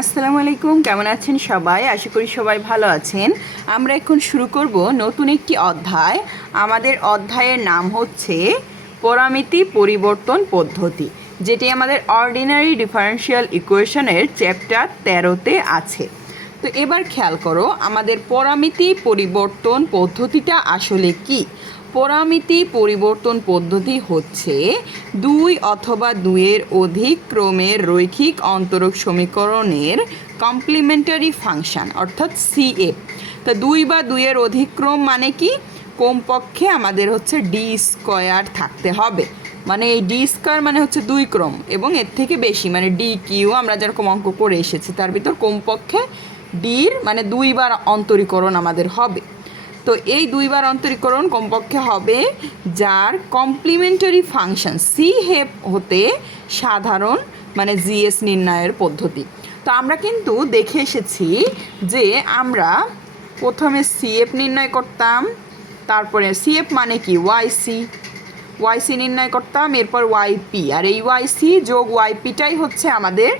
আসসালামু আলাইকুম, কেমন আছেন সবাই? আশা করি সবাই ভালো আছেন। আমরা এখন শুরু করব নতুন একটি অধ্যায়। আমাদের অধ্যায়ের নাম হচ্ছে পরামিতি পরিবর্তন পদ্ধতি, যেটি আমাদের অর্ডিনারি ডিফারেন্সিয়াল ইকুয়েশনের চ্যাপ্টার তেরোতে আছে। তো এবার খেয়াল করো, আমাদের পরামিতি পরিবর্তন পদ্ধতিটা আসলে কি? পরামিতি পরিবর্তন পদ্ধতি হচ্ছে দুই অথবা দুইয়ের অধিক ক্রমের রৈখিক অন্তরক সমীকরণের কমপ্লিমেন্টারি ফাংশন অর্থাৎ সিএফ তা দুই বা দুইয়ের অধিক ক্রম মানে কি? কমপক্ষে আমাদের হচ্ছে ডি স্কোয়ার থাকতে হবে। মানে এই ডি স্কোয়ার মানে হচ্ছে দুই ক্রম, এবং এর থেকে বেশি মানে ডি কিউ আমরা যেরকম অঙ্ক করে এসেছি, তার ভিতর কমপক্ষে ডির মানে দুইবার অন্তরীকরণ আমাদের হবে। তো এই দুইবার অন্তরীকরণ কমপক্ষে হবে যার কমপ্লিমেন্টারি ফাংশন সি হেপ হতে সাধারণ মানে জিএস নির্ণয়ের পদ্ধতি। তো আমরা কিন্তু দেখে এসেছি যে আমরা প্রথমে সিএফ নির্ণয় করতাম, তারপরে সিএফ মানে কি? ওয়াইসি ওয়াইসি নির্ণয় করতাম, এরপর ওয়াইপি আর এই ওয়াইসি যোগ ওয়াইপিটাই হচ্ছে আমাদের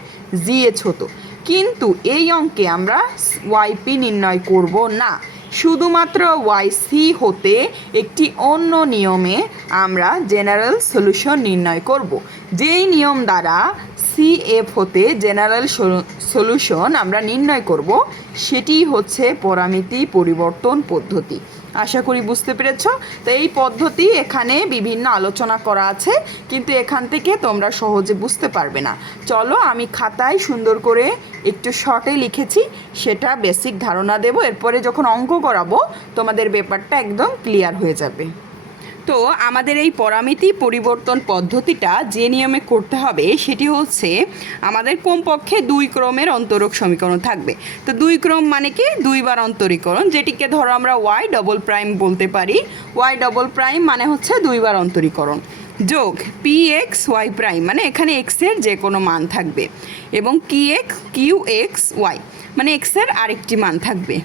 জিএচ হতো। কিন্তু এই অঙ্কে আমরা ওয়াইপি নির্ণয় করব না। শুধুমাত্র ওয়াইসি হতে একটি অন্য নিয়মে আমরা জেনারেল সলিউশন নির্ণয় করব। যেই নিয়ম দ্বারা সিএফ হতে জেনারেল সলিউশন আমরা নির্ণয় করব, সেটি হচ্ছে পরামিতি পরিবর্তন পদ্ধতি। আশা করি বুঝতে পেরেছ? তো এই পদ্ধতি এখানে বিভিন্ন আলোচনা করা আছে, কিন্তু এখান থেকে তোমরা সহজে বুঝতে পারবে না। চলো, আমি খাতায় সুন্দর করে একটু শর্টে লিখেছি, সেটা বেসিক ধারণা দেব, এরপরে যখন অঙ্ক করাবো, তোমাদের ব্যাপারটা একদম ক্লিয়ার হয়ে যাবে। তো আমাদের এই পরামিতি পরিবর্তন পদ্ধতিটা যে নিয়মে করতে হবে সেটি হচ্ছে আমাদের কমপক্ষে দুই ক্রমের অন্তরক সমীকরণ থাকবে। তো দুই ক্রম মানে কি? দুইবার অন্তরীকরণ, যেটিকে ধরো আমরা ওয়াই ডবল প্রাইম বলতে পারি। ওয়াই ডবল প্রাইম মানে হচ্ছে দুইবার অন্তরীকরণ। যোগ পি এক্স ওয়াই প্রাইম মানে এখানে এক্সের যে কোনো মান থাকবে এবং কি এক্স কিউ এক্স ওয়াই মানে এক্সের আরেকটি মান থাকবে।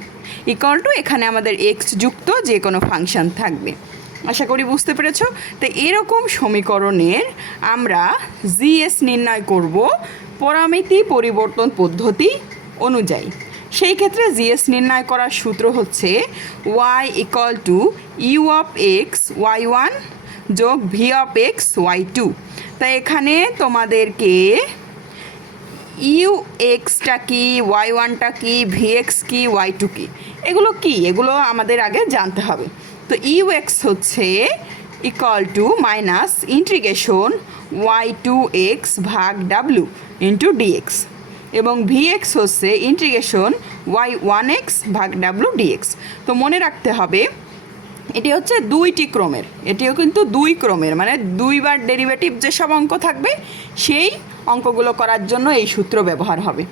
ইকাল টু এখানে আমাদের এক্স যুক্ত যে কোনো ফাংশন থাকবে। আশা করি বুঝতে পেরেছ? তো এরকম সমীকরণের আমরা জিএস নির্ণয় করব পরামিতি পরিবর্তন পদ্ধতি অনুযায়ী। সেই ক্ষেত্রে জিএস নির্ণয় করার সূত্র হচ্ছে Y equal to U of X Y one যোগ V of X Y two তাই এখানে তোমাদেরকে ইউ এক্সটা কি ওয়াই ওয়ানটা কি ভি এক্স কি ওয়াই টু কি, এগুলো কি? এগুলো আমাদের আগে জানতে হবে। তো ইউ এক্স হচ্ছে equal to minus integration Y two X ভাগ ডাব্লু ইন্টু ডিএক্স এবং ভিএক্স হচ্ছে ইন্টিগ্রেশন ওয়াই ওয়ান এক্স ভাগ ডাব্লু ডিএক্স তো মনে রাখতে হবে, এটি হচ্ছে দুইটি ক্রমের, এটিও কিন্তু দুই ক্রমের মানে দুইবার ডেরিভেটিভ যেসব অঙ্ক থাকবে, সেই অঙ্কগুলো করার জন্য এই সূত্র ব্যবহার হবে।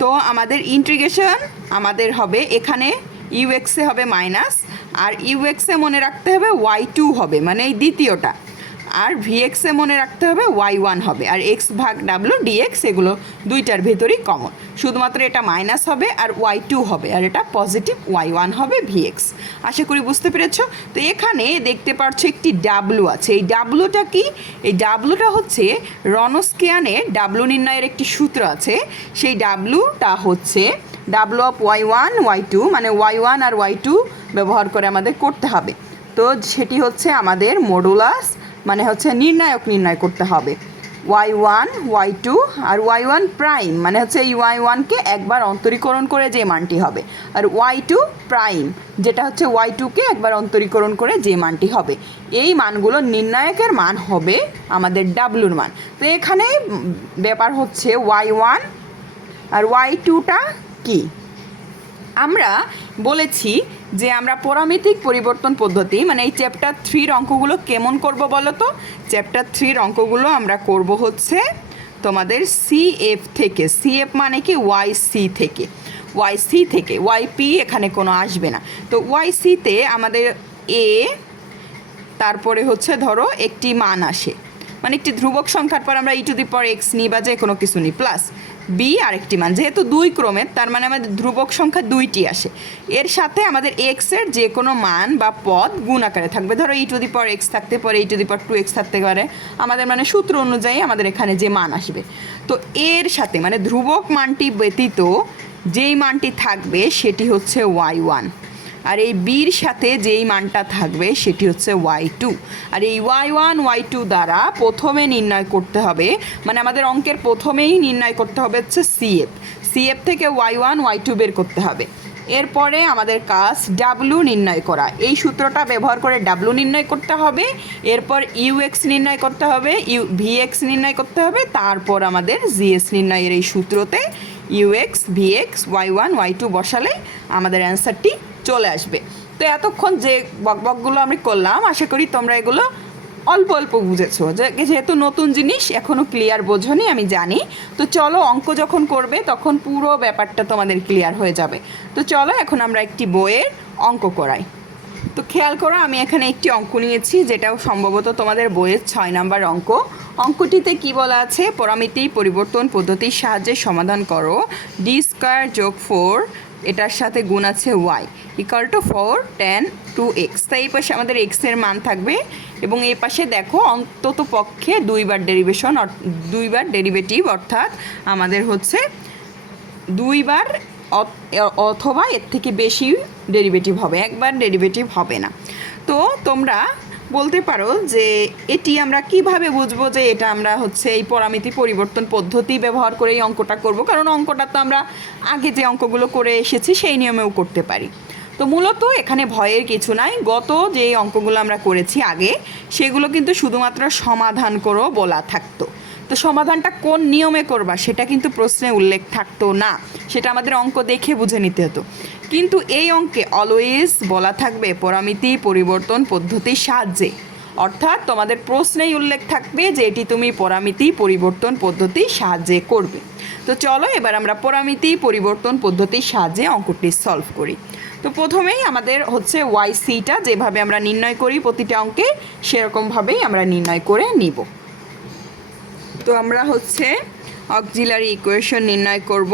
তো আমাদের ইন্টিগ্রেশন আমাদের হবে এখানে ইউএক্সে হবে মাইনাস আর ইউএক্সে মনে রাখতে হবে ওয়াই টু হবে মানে এই দ্বিতীয়টা। আর ভিএক্সে মনে রাখতে হবে ওয়াই ওয়ান হবে, আর এক্স ভাগ ডাব্লু ডিএক্স এগুলো দুইটার ভেতরেই কমন শুধুমাত্র এটা মাইনাস হবে আর ওয়াই টু হবে, আর এটা পজিটিভ ওয়াই ওয়ান হবে ভিএক্স আশা করি বুঝতে পেরেছ? তো এখানে দেখতে পাচ্ছ একটি ডাব্লু আছে। এই ডাব্লুটা কি? এই ডাব্লুটা হচ্ছে রনস্কিয়ানের ডাব্লু নির্ণয়ের একটি সূত্র আছে। সেই ডাব্লুটা হচ্ছে W of Y one Y two মানে ওয়াই ওয়ান আর ওয়াই টু ব্যবহার করে আমাদের করতে হবে। তো সেটি হচ্ছে আমাদের মডুলাস মানে হচ্ছে নির্ণায়ক নির্ণয় করতে হবে। ওয়াই ওয়ান ওয়াই টু আর ওয়াই ওয়ান প্রাইম মানে হচ্ছে এই ওয়াই ওয়ানকে একবার অন্তরীকরণ করে যে মানটি হবে। আর ওয়াই টু প্রাইম যেটা হচ্ছে ওয়াই টুকে একবার অন্তরীকরণ করে যে মানটি হবে। এই মানগুলো নির্ণায়কের মান হবে আমাদের ডাব্লুর মান। তো এখানে ব্যাপার হচ্ছে ওয়াই ওয়ান আর ওয়াই টুটা কি? আমরা বলেছি যে আমরা পরামিতিক পরিবর্তন পদ্ধতি মানে এই চ্যাপ্টার থ্রির অঙ্কগুলো কেমন করব বলো তো? চ্যাপ্টার থ্রির অঙ্কগুলো আমরা করব হচ্ছে তোমাদের সিএফ থেকে। সিএফ মানে কি? ওয়াই সি থেকে। ওয়াই সি থেকে। ওয়াই পি এখানে কোনো আসবে না। তো ওয়াই সিতে আমাদের এ তারপরে হচ্ছে ধরো একটি মান আসে। মানে একটি ধ্রুবক সংখ্যার পর আমরা ই টু দি পর এক্স নিই বা যে কোনো কিছু নিই। প্লাস বি আরেকটি মান, যেহেতু দুই ক্রমের তার মানে আমাদের ধ্রুবক সংখ্যা দুইটি আসে। এর সাথে আমাদের এক্সের যে কোনো মান বা পদ গুণ আকারে থাকবে। ধরো ই টু দি পর এক্স থাকতে পারে ই টু দি পর টু এক্স থাকতে পারে। আমাদের মানে সূত্র অনুযায়ী আমাদের এখানে যে মান আসবে। তো এর সাথে মানে ধ্রুবক মানটি ব্যতীত যেই মানটি থাকবে, সেটি হচ্ছে ওয়াই ওয়ান আর এই বির সাথে যেই মানটা থাকবে সেটি হচ্ছে ওয়াই টু আর এই ওয়াই ওয়ান ওয়াই টু দ্বারা প্রথমে নির্ণয় করতে হবে মানে আমাদের অঙ্কের প্রথমেই নির্ণয় করতে হবে হচ্ছে সিএফ সিএফ থেকে ওয়াই ওয়ান ওয়াই টু বের করতে হবে। এরপরে আমাদের কাজ ডাব্লু নির্ণয় করা। এই সূত্রটা ব্যবহার করে ডাব্লু নির্ণয় করতে হবে, এরপর ইউএক্স নির্ণয় করতে হবে ইউ ভিএক্স নির্ণয় করতে হবে, তারপর আমাদের জিএস নির্ণয়ের এই সূত্রতে UX VX Y one Y two বসালে আমাদের অ্যান্সারটি চলে আসবে। তো এতক্ষণ যে বকবকগুলো আমি করলাম, আশা করি তোমরা এগুলো অল্প অল্প বুঝেছ যেহেতু নতুন জিনিস এখনও ক্লিয়ার বোঝনি, আমি জানি। তো চলো, অঙ্ক যখন করবে, তখন পুরো ব্যাপারটা তোমাদের ক্লিয়ার হয়ে যাবে। তো চলো, এখন আমরা একটি বইয়ের অঙ্ক করাই। তো খেয়াল করো, আমি এখানে একটি অঙ্ক নিয়েছি, যেটাও সম্ভবত তোমাদের বইয়ের ছয় নাম্বার অঙ্ক। অঙ্কটিতে কি বলা আছে? পরামিতি, পরিবর্তন পদ্ধতির সাহায্যে সমাধান করো। ডি স্কোয়ার যোগ ফোর এটার সাথে গুণ আছে Y equal to four ten two X তাই এই পাশে আমাদের এক্সের মান থাকবে এবং এই পাশে দেখো অন্তত পক্ষে দুইবার ডেরিভেশন দুইবার ডেরিভেটিভ অর্থাৎ আমাদের হচ্ছে দুইবার অথবা এর থেকে বেশি ডেরিভেটিভ হবে, একবার ডেরিভেটিভ হবে না। তো তোমরা বলতে পারো যে এটি আমরা কীভাবে বুঝব যে এটা আমরা হচ্ছে এই পরামিতি পরিবর্তন পদ্ধতি ব্যবহার করে এই অঙ্কটা করব? কারণ অঙ্কটা তো আমরা আগে যে অঙ্কগুলো করে এসেছি সেই নিয়মেও করতে পারি। তো মূলত এখানে ভয়ের কিছু নাই। গত যে অঙ্কগুলো আমরা করেছি আগে, সেগুলো কিন্তু শুধুমাত্র সমাধান করো বলা থাকতো। তো সমাধানটা কোন নিয়মে করবা সেটা কিন্তু প্রশ্নে উল্লেখ থাকতো না। সেটা আমাদের অঙ্ক দেখে বুঝে নিতে হতো। কিন্তু এই অঙ্কে অলওয়েজ বলা থাকবে পরামিতি, পরিবর্তন পদ্ধতির সাহায্যে। অর্থাৎ তোমাদের প্রশ্নেই উল্লেখ থাকবে যে এটি তুমি পরামিতি, পরিবর্তন পদ্ধতির সাহায্যে করবে। তো চলো এবার আমরা পরামিতি, পরিবর্তন পদ্ধতির সাহায্যে অঙ্কটি সলভ করি। তো প্রথমেই আমাদের হচ্ছে ওয়াই সিটা যেভাবে আমরা নির্ণয় করি প্রতিটা অঙ্কে, সেরকমভাবেই আমরা নির্ণয় করে নিব। তো আমরা হচ্ছে অক্সিলারি ইকুয়েশন নির্ণয় করব।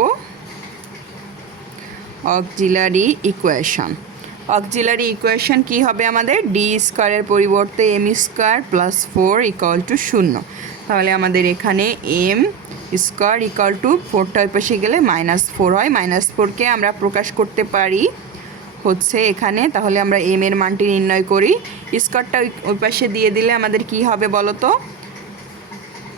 Auxiliary equation. অক্সিলারি ইকুয়েশন কি হবে আমাদের? ডি স্কোয়ারের পরিবর্তে M square plus four equal to শূন্য। তাহলে আমাদের এখানে এম স্কোয়ার ইকাল টু ফোরটা ওই পাশে গেলে মাইনাস ফোর হয়। মাইনাস ফোরকে আমরা প্রকাশ করতে পারি হচ্ছে এখানে। তাহলে আমরা এম এর মানটি নির্ণয় করি। স্কোয়ারটা ওই পাশে দিয়ে দিলে আমাদের কি হবে বলো তো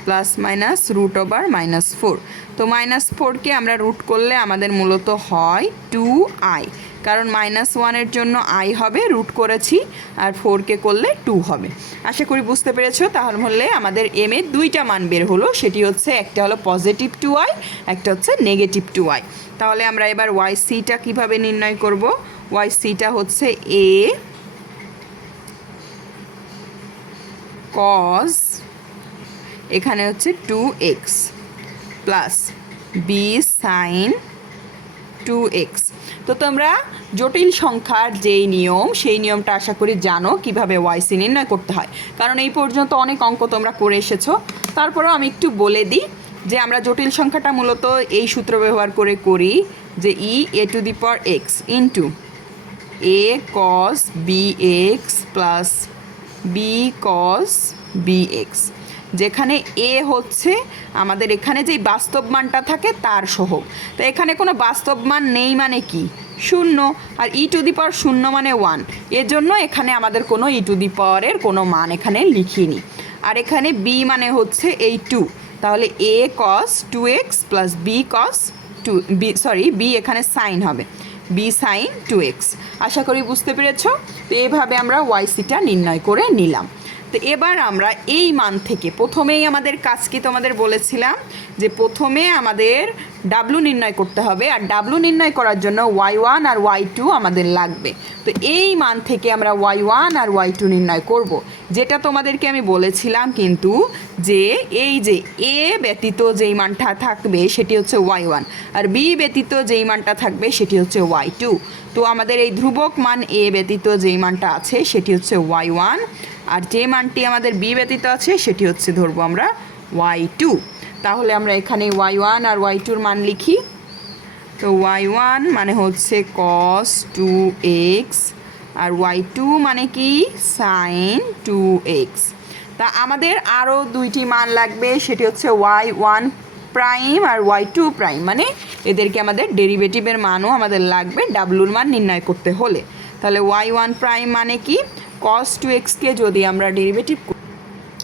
plus minus root over minus four তো মাইনাস ফোরকে আমরা রুট করলে আমাদের মূলত হয় টু আই কারণ মাইনাস ওয়ানের জন্য আই হবে রুট করেছি, আর ফোরকে করলে টু হবে। আশা করি বুঝতে পেরেছ? তাহলে আমাদের এম এর দুইটা মান বের হলো। সেটি হচ্ছে একটা হলো পজিটিভ টু আই একটা হচ্ছে নেগেটিভ টু আই তাহলে আমরা এবার ওয়াই সিটা কীভাবে নির্ণয় করব? ওয়াই সিটা হচ্ছে এ কজ এখানে হচ্ছে two X plus B sine two X তো তোমরা জটিল সংখ্যার যেই নিয়ম, সেই নিয়মটা আশা করি জানো কীভাবে ওয়াইসি নির্ণয় করতে হয়। কারণ এই পর্যন্ত অনেক অঙ্ক তোমরা করে এসেছ। তারপরেও আমি একটু বলে দিই যে আমরা জটিল সংখ্যাটা মূলত এই সূত্র ব্যবহার করে করি যে e a to the power x into a cos b x plus b cos b x যেখানে এ হচ্ছে আমাদের এখানে যেই বাস্তব মানটা থাকে তার সহগ তো এখানে কোনো বাস্তব মান নেই মানে কি? শূন্য। আর ই টু দি পাওয়ার শূন্য মানে ওয়ানের জন্য এখানে আমাদের কোনো ই টু দি পাওয়ারের কোনো মান এখানে লিখিনি। আর এখানে বি মানে হচ্ছে এই টু তাহলে a cos two x plus b cos two b sorry b এখানে সাইন হবে। বি সাইন টু এক্স আশা করি বুঝতে পেরেছ? তো এভাবে আমরা ওয়াইসিটা নির্ণয় করে নিলাম। তো এবার আমরা এই মান থেকে, প্রথমেই আমাদের কাজ কি তোমাদের বলেছিলাম, যে প্রথমে আমাদের ডাব্লু নির্ণয় করতে হবে আর ডাব্লু নির্ণয় করার জন্য ওয়াই ওয়ান আর ওয়াই টু আমাদের লাগবে। তো এই মান থেকে আমরা ওয়াই ওয়ান আর ওয়াই টু নির্ণয় করব। যেটা তোমাদেরকে আমি বলেছিলাম কিন্তু যে এই যে এ ব্যতীত যেই মানটা থাকবে সেটি হচ্ছে ওয়াই ওয়ান আর বি ব্যতীত যেই মানটা থাকবে সেটি হচ্ছে ওয়াই টু তো আমাদের এই ধ্রুবক মান এ ব্যতীত যেই মানটা আছে সেটি হচ্ছে ওয়াই ওয়ান আর যে মানটি আমাদের বি ব্যতীত আছে সেটি হচ্ছে ধরবো আমরা ওয়াই টু তাহলে আমরা এখানে ওয়াই ওয়ান আর ওয়াই টুর মান লিখি। তো ওয়াই ওয়ান মানে হচ্ছে কস টু এক্স আর ওয়াই টু মানে কি? সাইন টু এক্স তা আমাদের আরও দুইটি মান লাগবে, সেটি হচ্ছে ওয়াই ওয়ান প্রাইম আর ওয়াই টু প্রাইম মানে এদেরকে আমাদের ডেরিভেটিভের মানও আমাদের লাগবে ডাব্লুর মান নির্ণয় করতে হলে। তাহলে ওয়াই ওয়ান প্রাইম মানে কি? কস টু এক্সকে যদি আমরা ডেরিভেটিভ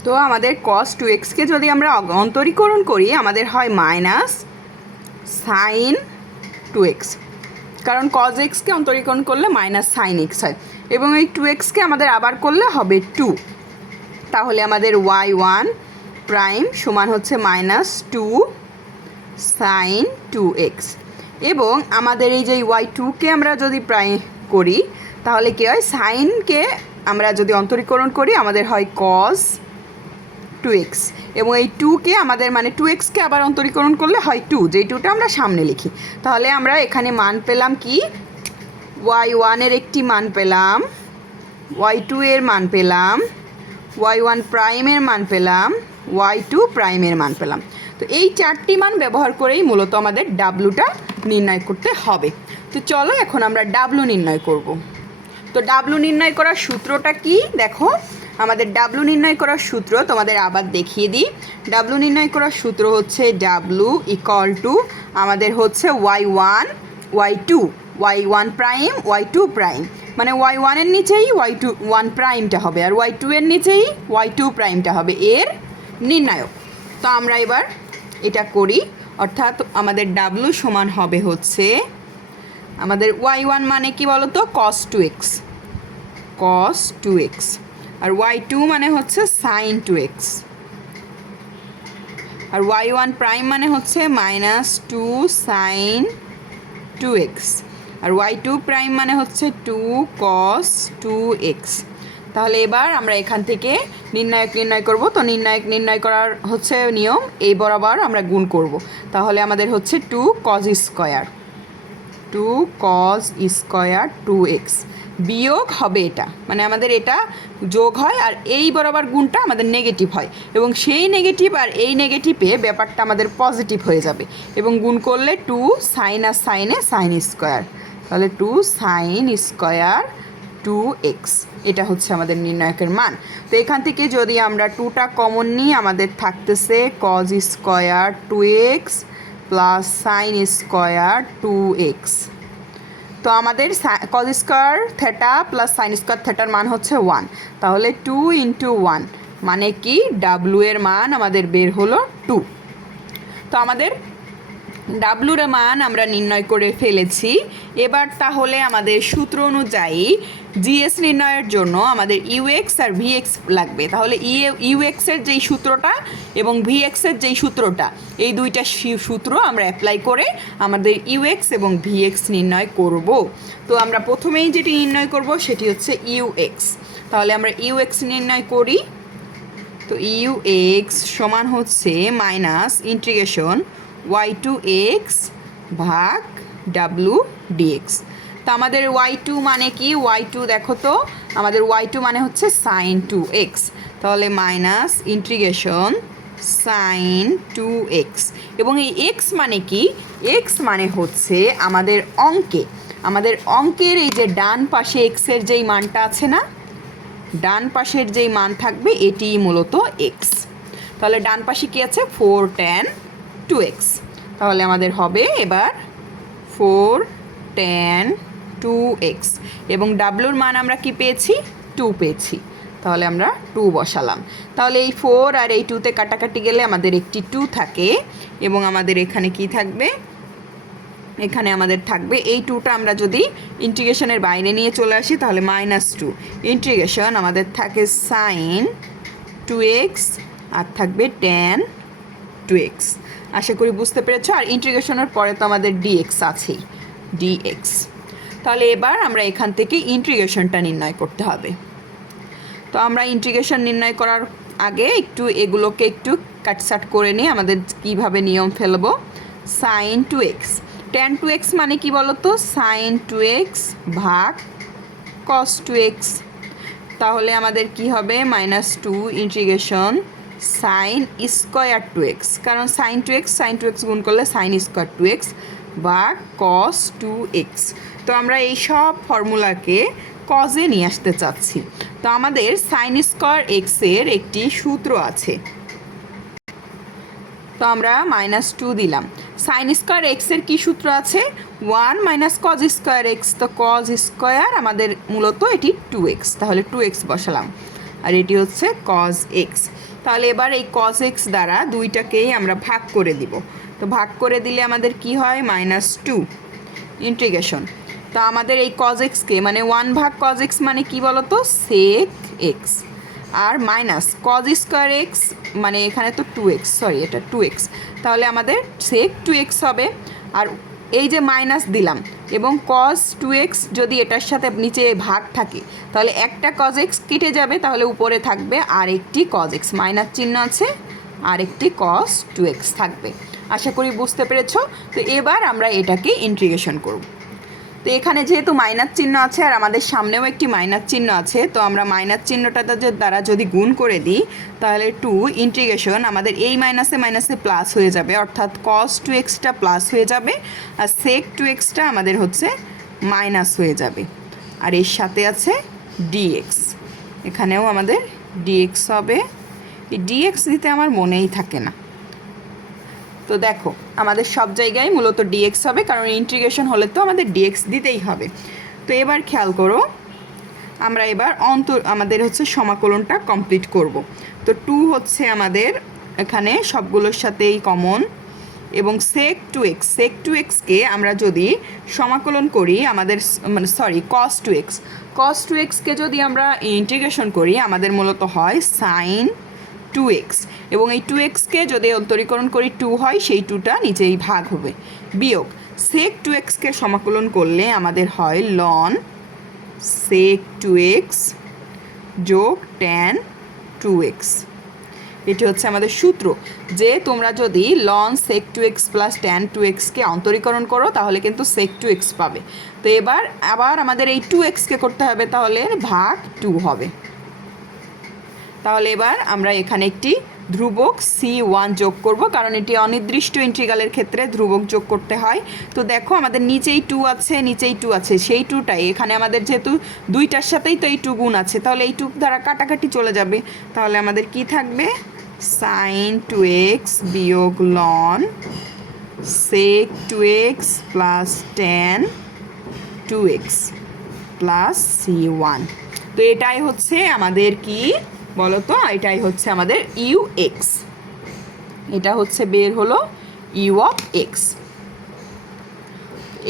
তো আমাদের কস টু এক্সকে যদি আমরা অন্তরীকরণ করি, আমাদের হয় মাইনাস সাইন টু এক্স কারণ কজ এক্সকে অন্তরীকরণ করলে মাইনাস সাইন এক্স হয়। এবং এই টু এক্সকে আমাদের আবার করলে হবে টু তাহলে আমাদের ওয়াই ওয়ান প্রাইম সমান হচ্ছে minus two sine two x এবং আমাদের এই যে ওয়াই টুকে আমরা যদি প্রাইম করি, তাহলে কী হয়? সাইনকে আমরা যদি অন্তরীকরণ করি, আমাদের হয় কজ টু এক্স এবং এই টুকে আমাদের মানে টু এক্সকে আবার অন্তরীকরণ করলে হয় টু যেই টুটা আমরা সামনে লিখি। তাহলে আমরা এখানে মান পেলাম কি? ওয়াই ওয়ানের একটি মান পেলাম ওয়াই টু এর মান পেলাম ওয়াই ওয়ান প্রাইমের মান পেলাম ওয়াই টু প্রাইমের মান পেলাম। তো এই চারটি মান ব্যবহার করেই মূলত আমাদের ডাব্লুটা নির্ণয় করতে হবে। তো চলো এখন আমরা ডাব্লু নির্ণয় করব। তো ডাব্লু নির্ণয় করার সূত্রটা কি? দেখো আমাদের ডাব্লু নির্ণয় করার সূত্র তোমাদের আবার দেখিয়ে দিই। ডাব্লু নির্ণয় করার সূত্র হচ্ছে ডাব্লু ইকল টু আমাদের হচ্ছে y one y two y one prime y two prime মানে ওয়াই ওয়ানের নিচেই ওয়াই টু ওয়ান প্রাইমটা হবে আর ওয়াই টু এর নিচেই ওয়াই টু প্রাইমটা হবে এর নির্ণায়ক। তো আমরা এবার এটা করি, অর্থাৎ আমাদের ডাব্লু সমান হবে হচ্ছে আমাদের ওয়াই ওয়ান মানে কি বলতো? Cos two x cos two x আর ওয়াই টু মানে হচ্ছে সাইন টু এক্স আর ওয়াই ওয়ান প্রাইম মানে হচ্ছে minus two sine two x আর ওয়াই টু প্রাইম মানে হচ্ছে টু কস টু এক্স তাহলে এবার আমরা এখান থেকে নির্ণায়ক নির্ণয় করব। তো নির্ণায়ক নির্ণয় করার হচ্ছে নিয়ম, এই বরাবর আমরা গুণ করব। তাহলে আমাদের হচ্ছে two cos square two cos square two x বিয়োগ হবে এটা। মানে আমাদের এটা যোগ হয় আর এই বরাবর গুণটা আমাদের নেগেটিভ হয়। এবং সেই নেগেটিভ আর এই নেগেটিভে ব্যাপারটা আমাদের পজিটিভ হয়ে যাবে। এবং গুণ করলে টু সাইন আর সাইনে সাইন স্কোয়ার তাহলে two sine square two x এটা হচ্ছে আমাদের নির্ণায়কের মান। তো এখান থেকে যদি আমরা টুটা কমন নিই, আমাদের থাকতেছে cos square two x plus sine square two x তো আমাদের cos square theta plus sine square থেটার মান হচ্ছে ওয়ান তাহলে টু ইন্টু ওয়ান মানে কি? ডাব্লু এর মান আমাদের বের হলো টু তো আমাদের ডাব্লুর মান আমরা নির্ণয় করে ফেলেছি। এবার তাহলে আমাদের সূত্র অনুযায়ী জিএস নির্ণয়ের জন্য আমাদের ইউএক্স আর ভিএক্স লাগবে। তাহলে ই ইউএক্সের যেই সূত্রটা এবং ভিএক্সের যেই সূত্রটা, এই দুইটা সূত্র আমরা অ্যাপ্লাই করে আমাদের ইউএক্স এবং ভিএক্স নির্ণয় করব। তো আমরা প্রথমেই যেটি নির্ণয় করব সেটি হচ্ছে ইউএক্স তাহলে আমরা ইউএক্স নির্ণয় করি। তো ইউ এক্স সমান হচ্ছে minus integration y two x ভাগ ডাব্লু ডিএক্স তো আমাদের ওয়াই টু মানে কি? ওয়াই টু দেখো তো, আমাদের ওয়াই টু মানে হচ্ছে সাইন টু এক্স তাহলে minus integration sine two x এবং এই এক্স মানে কি? এক্স মানে হচ্ছে আমাদের অঙ্কে। আমাদের অঙ্কের এই যে ডান পাশে এক্সের যেই মানটা আছে না, ডান পাশের যেই মান থাকবে এটি মূলত এক্স তাহলে ডান পাশে কি আছে? ফোর টেন টু এক্স তাহলে আমাদের হবে এবার ফোর টেন টু এক্স এবং ডাব্লুর মান আমরা কি পেয়েছি? টু পেয়েছি। তাহলে আমরা টু বসালাম। তাহলে এই ফোর আর এই টুতে কাটাকাটি গেলে আমাদের একটি টু থাকে। এবং আমাদের এখানে কি থাকবে? এখানে আমাদের থাকবে। এই টুটা আমরা যদি ইন্টিগ্রেশনের বাইরে নিয়ে চলে আসি, তাহলে মাইনাস টু ইন্টিগ্রেশন আমাদের থাকে সাইন টু এক্স আর থাকবে টেন টু এক্স। আশা করি বুঝতে পেরেছ, আর ইন্টিগ্রেশনের পরে তো আমাদের ডিএক্স আছেই ডিএক্স তাহলে এবার আমরা এখান থেকে ইন্টিগ্রেশনটা নির্ণয় করতে হবে। তো আমরা ইন্টিগ্রেশন নির্ণয় করার আগে একটু এগুলোকে একটু কাটসাট করে নিয়ে আমাদের কীভাবে নিয়ম ফেলব। Sine two x. Tan two x মানে কি বলতো? সাইন টু এক্স ভাগ কস টু এক্স। তাহলে আমাদের কি হবে? Minus two integration sine square two x কারণ sine two x sine two x গুণ করলে সাইন স্কোয়ার টু এক্স বা কস টু এক্স তো আমরা এই সব ফর্মুলাকে কজে নিয়ে আসতে চাচ্ছি। তো আমাদের সাইন স্কোয়ার এক্সের একটি সূত্র আছে। তো আমরা মাইনাস টু দিলাম। সাইন স্কোয়ার এক্সের কী সূত্র আছে? One minus cos square x তো কজ স্কোয়ার আমাদের মূলত এটি টু এক্স তাহলে টু এক্স বসালাম। আর এটি হচ্ছে কজ এক্স তাহলে এবার এই কজ এক্স দ্বারা দুইটাকেই আমরা ভাগ করে দিব। তো ভাগ করে দিলে আমাদের কি হয়? মাইনাস টু ইন্টিগ্রেশন তো আমাদের এই কজ এক্সকে মানে ওয়ান ভাগ কজ এক্স মানে কি বলতো? সেক এক্স আর মাইনাস কজ স্কোয়ার এক্স মানে এখানে তো টু এক্স সরি এটা টু এক্স তাহলে আমাদের সেক টু এক্স হবে। আর এই যে মাইনাস দিলাম এবং কস টু এক্স যদি এটার সাথে নিচে ভাগ থাকে, তাহলে একটা কজ এক্স কেটে যাবে, তাহলে উপরে থাকবে আর একটি কজ এক্স মাইনাস চিহ্ন আছে আর একটি কজ টু এক্স থাকবে। আশা করি বুঝতে পেরেছ? তো এবার আমরা এটাকে ইন্টিগ্রেশন করব। তো এখানে যেহেতু মাইনাস চিহ্ন আছে আর আমাদের সামনেও একটি মাইনাস চিহ্ন আছে, তো আমরা মাইনাস চিহ্নটাতে দ্বারা যদি গুণ করে দিই, তাহলে টু ইন্টিগ্রেশন আমাদের এই মাইনাসে মাইনাসে প্লাস হয়ে যাবে, অর্থাৎ কস টু এক্সটা প্লাস হয়ে যাবে আর সেক টু এক্সটা আমাদের হচ্ছে মাইনাস হয়ে যাবে। আর এর সাথে আছে ডিএক্স এখানেও আমাদের ডিএক্স হবে। এই ডিএক্স দিতে আমার মনেই থাকে না। তো দেখো, আমাদের সব জায়গায় মূলত ডিএক্স হবে, কারণ ইন্টিগ্রেশন হলে তো আমাদের ডিএক্স দিতেই হবে। তো এবার খেয়াল করো, আমরা এবার অন্তর, আমাদের হচ্ছে সমাকলনটা কমপ্লিট করব। তো টু হচ্ছে আমাদের এখানে সবগুলোর সাথেই কমন এবং sec two x sec two এক্সকে আমরা যদি সমাকলন করি, আমাদের মানে sorry cos two x cos two এক্সকে যদি আমরা ইন্টিগ্রেশন করি, আমাদের মূলত হয় সাইন টু এক্স এবং এই টু এক্সকে যদি অন্তরীকরণ করি টু হয়, সেই টুটা নিচেই ভাগ হবে। বিয়োগ সেক টু এক্সকে সমাকলন করলে আমাদের হয় লন সেক টু এক্স যোগ ট্যান টু এক্স এটি হচ্ছে আমাদের সূত্র যে তোমরা যদি ln sec two x plus tan two এক্সকে অন্তরীকরণ করো, তাহলে কিন্তু সেক টু এক্স পাবে। তো এবার, আবার আমাদের এই টু এক্সকে করতে হবে, তাহলে ভাগ টু হবে। তাহলে এবার আমরা এখানে একটি ধ্রুবক সি ওয়ান যোগ করব, কারণ এটি অনির্দিষ্ট ইন্টিগ্রালের ক্ষেত্রে ধ্রুবক যোগ করতে হয়। তো দেখো আমাদের নিচেই টু আছে, নিচেই টু আছে, সেই টুটাই এখানে আমাদের যেহেতু দুইটার সাথেই তো এই টু গুণ আছে, তাহলে এই টু দ্বারা কাটাকাটি চলে যাবে। তাহলে আমাদের কি থাকবে? সাইন টু এক্স বিয়োগ ln sec two x plus tan two x plus c one তো এটাই হচ্ছে আমাদের কি বলো তো এটাই হচ্ছে আমাদের ইউ এক্স এটা হচ্ছে বের হলো ইউ অফ এক্স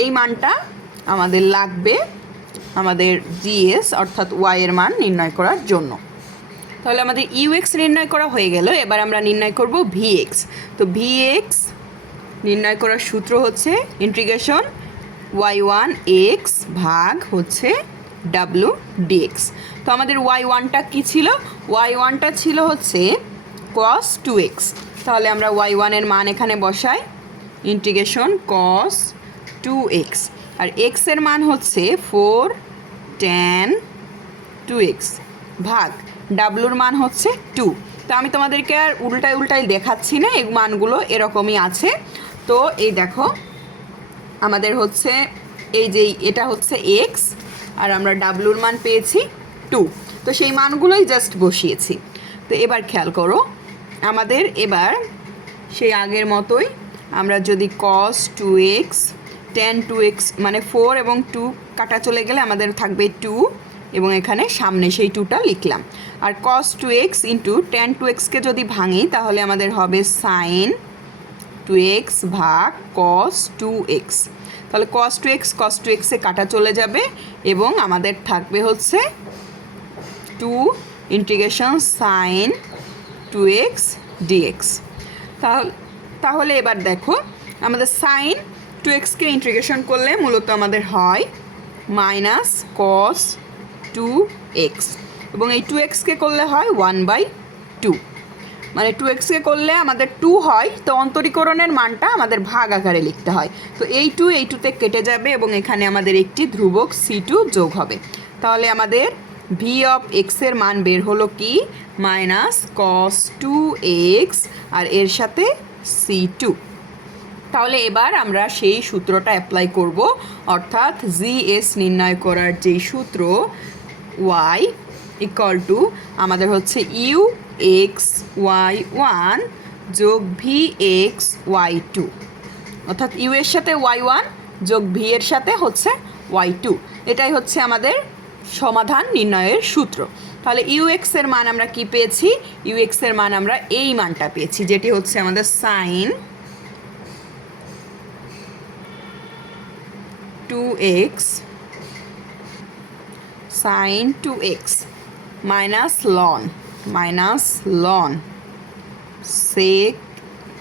এই মানটা আমাদের লাগবে আমাদের জিএস অর্থাৎ ওয়াই এর মান নির্ণয় করার জন্য। তাহলে আমাদের ইউ এক্স নির্ণয় করা হয়ে গেল, এবার আমরা নির্ণয় করব ভি এক্স তো ভি এক্স নির্ণয় করার সূত্র হচ্ছে ইন্টিগ্রেশন ওয়াই ওয়ান এক্স ভাগ হচ্ছে ডাব্লু ডিএক্স তো আমাদের ওয়াই ওয়ানটা কী ছিল? ওয়াই ওয়ানটা ছিল হচ্ছে কস টু এক্স তাহলে আমরা ওয়াই ওয়ানের মান এখানে বসাই। ইন্টিগ্রেশন কস টু এক্স আর এক্সের মান হচ্ছে ফোর টেন টু এক্স ভাগ ডাব্লুর মান হচ্ছে টু তো আমি তোমাদেরকে আর উল্টায় উল্টায় দেখাচ্ছি না, এই মানগুলো এরকমই আছে। তো এই দেখো, আমাদের হচ্ছে এই যে এটা হচ্ছে এক্স আর আমরা ডাব্লুর মান পেয়েছি টু। তো সেই মানগুলোই জাস্ট বসিয়েছি। তো এবার খেয়াল করো, আমাদের এবার সেই আগের মতোই আমরা যদি cos two x tan two x মানে ফোর এবং টু কাটা চলে গেলে আমাদের থাকবে টু এবং এখানে সামনে সেই টুটা লিখলাম। আর cos two x into tan two এক্সকে যদি ভাঙি, তাহলে আমাদের হবে সাইন টু এক্স ভাগ কস টু এক্স তাহলে cos two x cos two এক্সে কাটা চলে যাবে এবং আমাদের থাকবে হচ্ছে two integration sine two x dx তাহলে তাহলে এবার দেখো, আমাদের সাইন টু এক্সকে ইন্টিগ্রেশন করলে মূলত আমাদের হয় মাইনাস কস টু এক্স এবং এই টু এক্সকে করলে হয় ওয়ান বাই টু মানে টু এক্সকে করলে আমাদের টু হয়, তো অন্তরীকরণের মানটা আমাদের ভাগ আকারে লিখতে হয়। তো এই টু এই টুতে কেটে যাবে এবং এখানে আমাদের একটি ধ্রুবক সি টু যোগ হবে। তাহলে আমাদের ভি অফ এক্সের মান বের হলো কি? মাইনাস কস টু এক্স আর এর সাথে সি টু তাহলে এবার আমরা সেই সূত্রটা অ্যাপ্লাই করব, অর্থাৎ জি এস নির্ণয় করার যেই সূত্র ওয়াই ইকুয়াল টু আমাদের হচ্ছে ইউ এক্স ওয়াই ওয়ান যোগ ভি এক্স ওয়াই টু অর্থাৎ ইউ এর সাথে ওয়াই ওয়ান যোগ ভি এর সাথে হচ্ছে ওয়াই টু এটাই হচ্ছে আমাদের সমাধান নির্ণয়ের সূত্র। তাহলে ইউ এর মান আমরা কি পেয়েছি? ইউ এর মান আমরা এই মানটা পেয়েছি, যেটি হচ্ছে আমাদের sine two x sine two x minus ln minus ln sec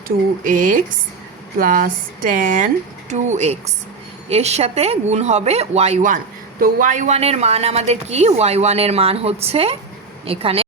two x plus tan two এক্সের সাথে গুণ হবে ওয়াই ওয়ান তো ওয়াই ওয়ানের মান আমাদের কি? ওয়াই ওয়ানের মান হচ্ছে এখানে